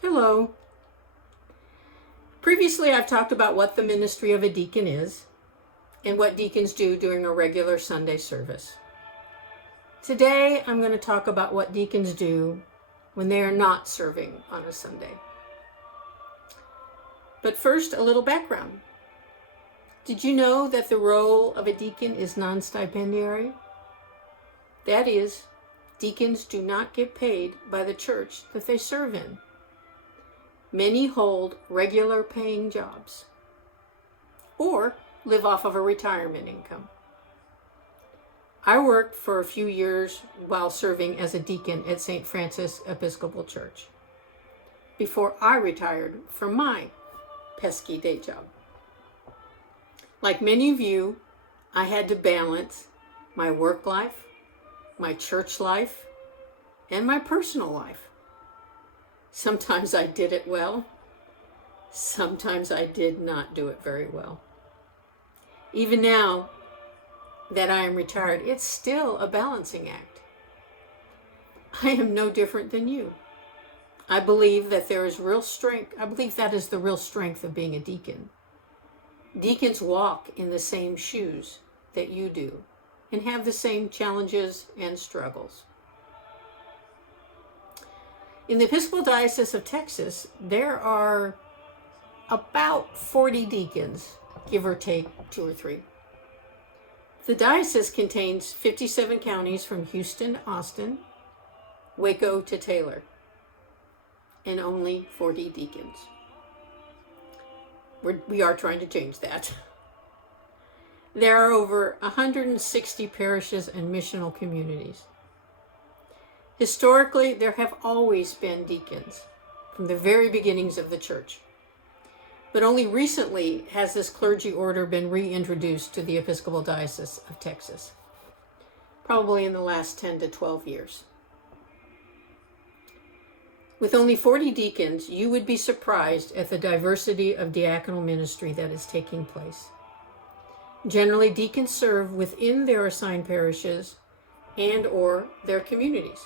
Hello. Previously, I've talked about what the ministry of a deacon is and what deacons do during a regular Sunday service. Today, I'm going to talk about what deacons do when they are not serving on a Sunday. But first, a little background. Did you know that the role of a deacon is non-stipendiary? That is, deacons do not get paid by the church that they serve in. Many hold regular paying jobs or live off of a retirement income. I worked for a few years while serving as a deacon at St. Francis Episcopal Church before I retired from my pesky day job. Like many of you, I had to balance my work life, my church life, and my personal life. Sometimes I did it well. Sometimes I did not do it very well. Even now that I am retired, it's still a balancing act. I am no different than you. I believe that there is real strength. I believe that is the real strength of being a deacon. Deacons walk in the same shoes that you do and have the same challenges and struggles. In the Episcopal Diocese of Texas, there are about 40 deacons, give or take 2 or 3. The diocese contains 57 counties from Houston to Austin, Waco to Taylor, and only 40 deacons. We are trying to change that. There are over 160 parishes and missional communities. Historically, there have always been deacons from the very beginnings of the church. But only recently has this clergy order been reintroduced to the Episcopal Diocese of Texas, probably in the last 10 to 12 years. With only 40 deacons, you would be surprised at the diversity of diaconal ministry that is taking place. Generally, deacons serve within their assigned parishes and/or their communities.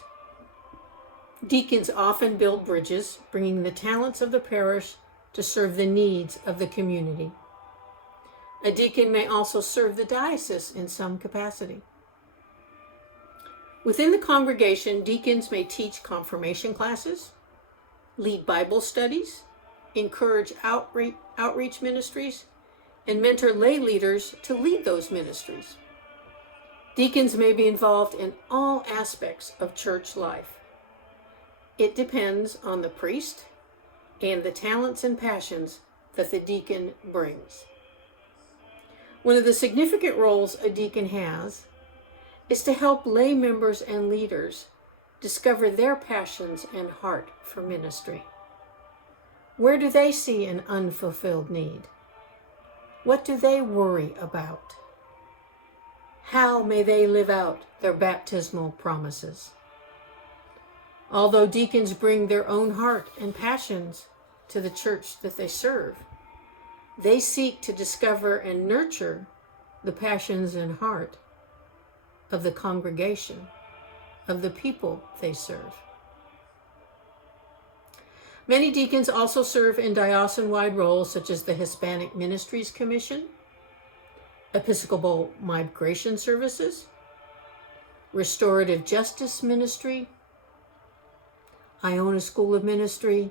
Deacons often build bridges, bringing the talents of the parish to serve the needs of the community. A deacon may also serve the diocese in some capacity. Within the congregation, deacons may teach confirmation classes, lead Bible studies, encourage outreach ministries, and mentor lay leaders to lead those ministries. Deacons may be involved in all aspects of church life. It depends on the priest and the talents and passions that the deacon brings. One of the significant roles a deacon has is to help lay members and leaders discover their passions and heart for ministry. Where do they see an unfulfilled need? What do they worry about? How may they live out their baptismal promises? Although deacons bring their own heart and passions to the church that they serve, they seek to discover and nurture the passions and heart of the congregation, of the people they serve. Many deacons also serve in diocesan-wide roles such as the Hispanic Ministries Commission, Episcopal Migration Services, Restorative Justice Ministry, Iona School of Ministry,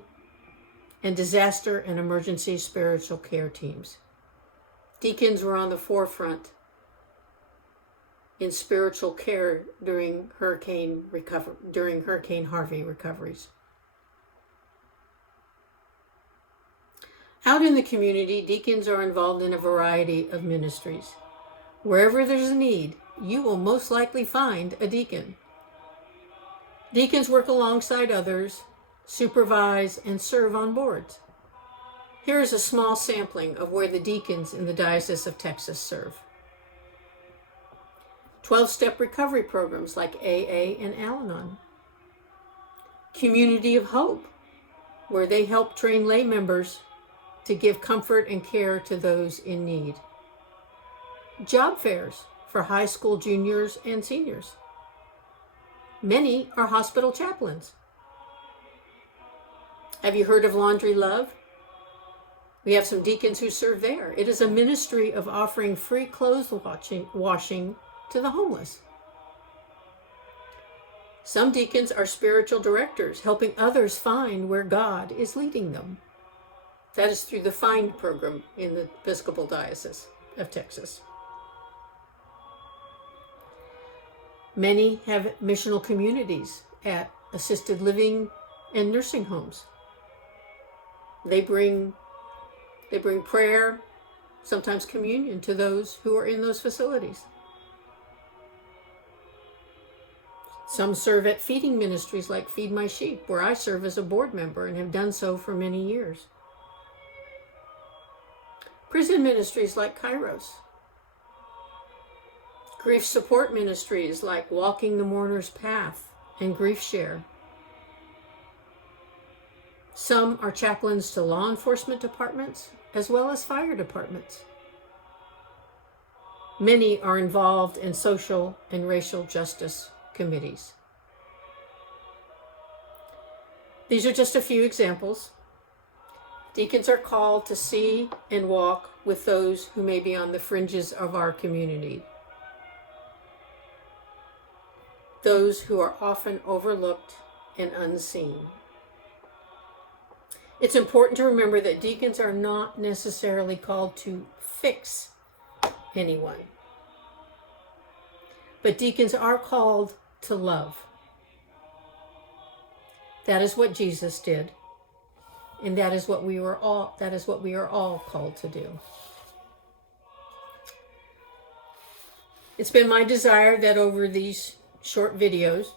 and disaster and emergency spiritual care teams. Deacons were on the forefront in spiritual care during Hurricane Harvey recoveries. Out in the community, deacons are involved in a variety of ministries. Wherever there's a need, you will most likely find a deacon. Deacons work alongside others, supervise, and serve on boards. Here is a small sampling of where the deacons in the Diocese of Texas serve. 12-step recovery programs like AA and Al-Anon. Community of Hope, where they help train lay members to give comfort and care to those in need. Job fairs for high school juniors and seniors. Many are hospital chaplains. Have you heard of Laundry Love? We have some deacons who serve there. It is a ministry of offering free clothes washing to the homeless. Some deacons are spiritual directors, helping others find where God is leading them. That is through the FIND program in the Episcopal Diocese of Texas. Many have missional communities at assisted living and nursing homes. They bring prayer, sometimes communion, to those who are in those facilities. Some serve at feeding ministries like Feed My Sheep, where I serve as a board member and have done so for many years. Prison ministries like Kairos. Grief support ministries like Walking the Mourner's Path and Grief Share. Some are chaplains to law enforcement departments as well as fire departments. Many are involved in social and racial justice committees. These are just a few examples. Deacons are called to see and walk with those who may be on the fringes of our community, those who are often overlooked and unseen. It's important to remember that deacons are not necessarily called to fix anyone, but deacons are called to love. That is what Jesus did, and that is what we are all called to do. It's been my desire that over these short videos,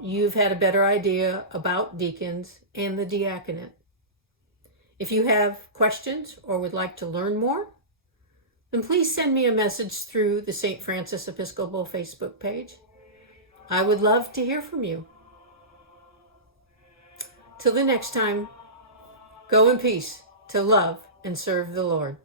you've had a better idea about deacons and the diaconate. If you have questions or would like to learn more, then please send me a message through the St. Francis Episcopal Facebook page. I would love to hear from you. Till the next time, go in peace to love and serve the Lord.